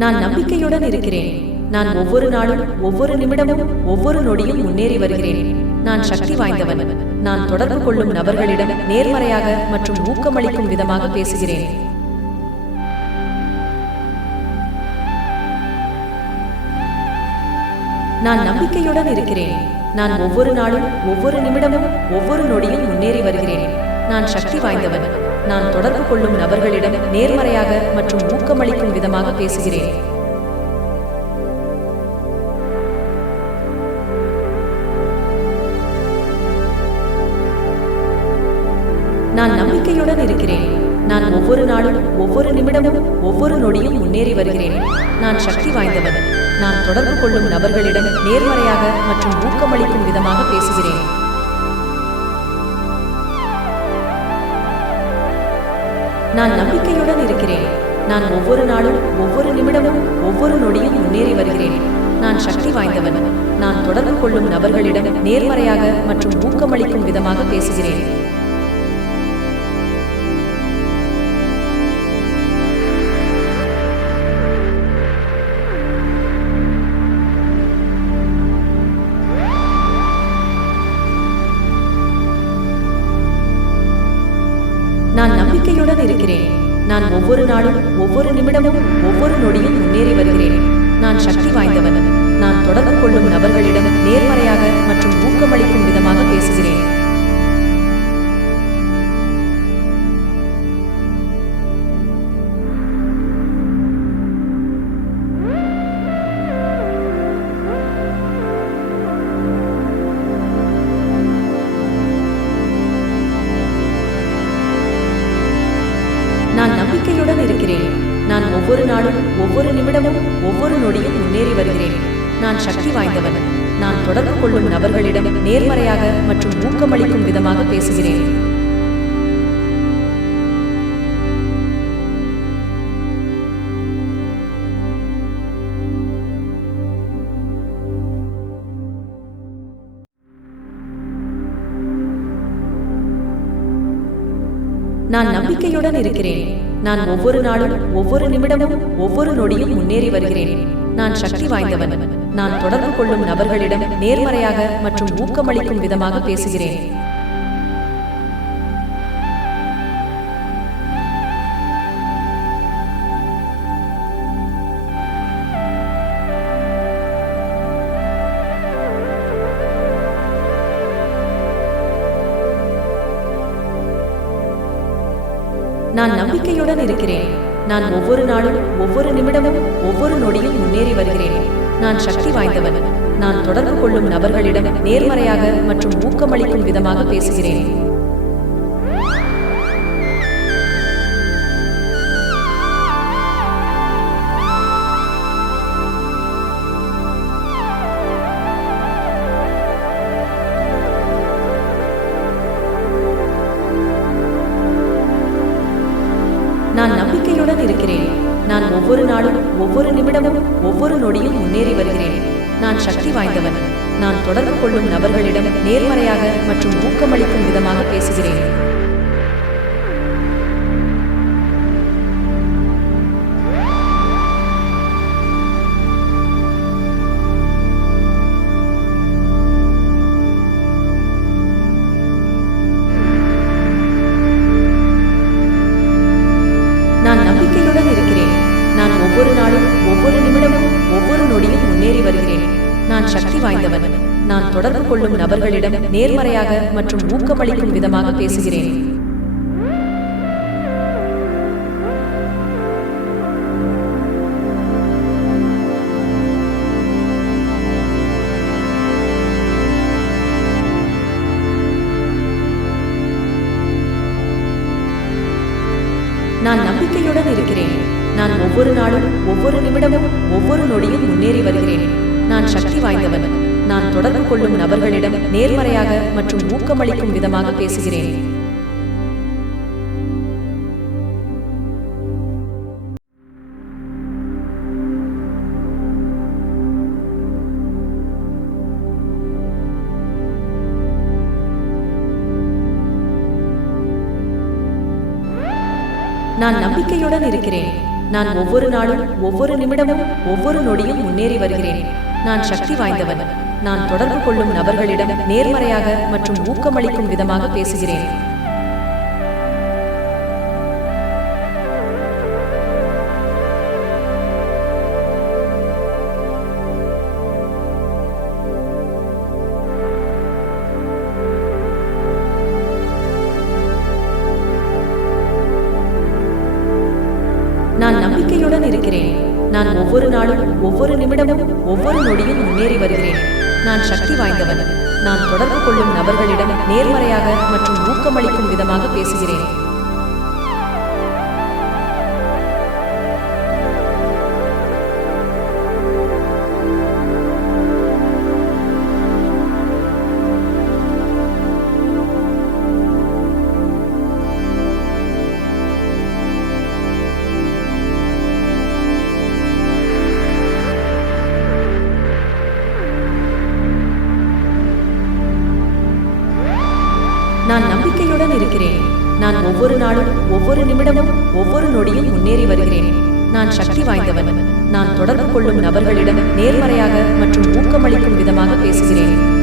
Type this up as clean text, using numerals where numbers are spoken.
நான் நம்பிக்கையுடன் இருக்கிறேன். நான் ஒவ்வொரு நாளும், ஒவ்வொரு நிமிடமும், ஒவ்வொரு நொடியும் முன்னேறி வருகிறேன். நான் சக்தி வாய்ந்தவன். நான் தொடர்பு கொள்ளும் நபர்களிடம் நேர்மறையாக மற்றும் ஊக்கமளிக்கும் விதமாக பேசுகிறேன். நான் நம்பிக்கையுடன் இருக்கிறேன். நான் ஒவ்வொரு நாளும், ஒவ்வொரு நிமிடமும், ஒவ்வொரு நொடியும் முன்னேறி வருகிறேன். நான் சக்தி வாய்ந்தவன். நான் தொடர்பு கொள்ளும் நபர்களிடம் நேர்மறையாக மற்றும் ஊக்கமளிக்கும் விதமாக பேசுகிறேன். நான் நம்பிக்கையுடன் இருக்கிறேன். நான் ஒவ்வொரு நாளும், ஒவ்வொரு நிமிடமும், ஒவ்வொரு நொடியும் முன்னேறி வருகிறேன். நான் சக்தி வாய்ந்தவன். நான் தொடர்பு கொள்ளும் நபர்களிடம் நேர்மறையாக மற்றும் ஊக்கமளிக்கும் விதமாக பேசுகிறேன். நான் நம்பிக்கையுடன் இருக்கிறேன். நான் ஒவ்வொரு நாளும், ஒவ்வொரு நிமிடமும், ஒவ்வொரு நொடியும் முன்னேறி வருகிறேன். நான் சக்தி வாய்ந்தவன். நான் தொடர்பு கொள்ளும் நபர்களிடம் நேர்மறையாக மற்றும் ஊக்கமளிக்கும் விதமாக பேசுகிறேன். நான் நம்பிக்கையுடன் இருக்கிறேன். நான் ஒவ்வொரு நாளும், ஒவ்வொரு நிமிடமும், ஒவ்வொரு நொடியும் முன்னேறி வருகிறேன். நான் சக்தி வாய்ந்தவன். நான் தொடர்பு கொள்ளும் நபர்களிடம் நேர்மறையாக மற்றும் ஊக்கமளிக்கும் விதமாக பேசுகிறேன். நான் நம்பிக்கையுடன் இருக்கிறேன். நான் ஒவ்வொரு நாளும், ஒவ்வொரு நிமிடமும், ஒவ்வொரு நொடியும் முன்னேறி வருகிறேன். நான் சக்தி வாய்ந்தவன். நான் தொடர்பு கொள்ளும் நபர்களிடம் நேர்மறையாக மற்றும் ஊக்கமளிக்கும் விதமாக பேசுகிறேன். நான் நம்பிக்கையுடன் இருக்கிறேன். நான் ஒவ்வொரு நாளும், ஒவ்வொரு நிமிடமும், ஒவ்வொரு நொடியும் முன்னேறி வருகிறேன். நான் சக்தி வாய்ந்தவன். நான் தொடர்பு கொள்ளும் நபர்களிடம் நேர்மறையாக மற்றும் ஊக்கமளிக்கும் விதமாக பேசுகிறேன். நான் நம்பிக்கையுடன் இருக்கிறேன். நான் ஒவ்வொரு நாளும், ஒவ்வொரு நிமிடமும், ஒவ்வொரு நொடியும் முன்னேறி வருகிறேன். நான் சக்தி வாய்ந்தவன். நான் தொடர்பு கொள்ளும் நபர்களிடம் நேர்மறையாக மற்றும் ஊக்கமளிக்கும் விதமாக பேசுகிறேன். நான் நம்பிக்கையுடன் இருக்கிறேன். நான் ஒவ்வொரு நாளும், ஒவ்வொரு நிமிடமும், ஒவ்வொரு நொடியும் முன்னேறி வருகிறேன். நான் சக்தி வாய்ந்தவன். நான் தொடர்பு கொள்ளும் நபர்களிடம் நேர்மறையாக மற்றும் ஊக்கமளிக்கும் விதமாக பேசுகிறேன். நான் நம்பிக்கையுடன் இருக்கிறேன். நான் ஒவ்வொரு நாளும், ஒவ்வொரு நிமிடமும், ஒவ்வொரு நொடியும் முன்னேறி வருகிறேன். நான் சக்தி வாய்ந்தவன். நான் தொடர்பு கொள்ளும் நபர்களிடம் நேர்மறையாக மற்றும் ஊக்கமளிக்கும் விதமாக பேசுகிறேன். நான் நம்பிக்கையுடன் இருக்கிறேன். நான் ஒவ்வொரு நாளும், ஒவ்வொரு நிமிடமும், ஒவ்வொரு நொடியும் முன்னேறி வருகிறேன். நான் சக்தி வாய்ந்தவன். நான் தொடர்பு கொள்ளும் நபர்களிடம் நேர்மறையாக மற்றும் ஊக்கமளிக்கும் விதமாக பேசுகிறேன். நான் நம்பிக்கையுடன் இருக்கிறேன். நான் ஒவ்வொரு நாளும் ஒவ்வொரு நிமிடமும் ஒவ்வொரு நொடியும் முன்னேறி வருகிறேன். நான் சக்தி வாய்ந்தவன். நான் தொடர்பு கொள்ளும் நபர்களிடம் நேர்மறையாக மற்றும் ஊக்கமளிக்கும் விதமாக பேசுகிறேன். நான் நம்பிக்கையுடன் இருக்கிறேன். நான் ஒவ்வொரு நாளும் ஒவ்வொரு நிமிடமும் ஒவ்வொரு நொடியும் முன்னேறி வருகிறேன். நான் சக்தி வாய்ந்தவன். நான் தொடர்பு கொள்ளும் நபர்களிடம் நேர்மறையாக மற்றும் ஊக்கமளிக்கும் விதமாக பேசுகிறேன். நான் நம்பிக்கையுடன் இருக்கிறேன். நான் ஒவ்வொரு நாளும் ஒவ்வொரு நிமிடமும் ஒவ்வொரு நொடியும் முன்னேறி வருகிறேன். நான் சக்தி வாய்ந்தவன். நான் தொடர்பு கொள்ளும் நபர்களிடம் நேர்மறையாக மற்றும் ஊக்கமளிக்கும் விதமாக பேசுகிறேன்.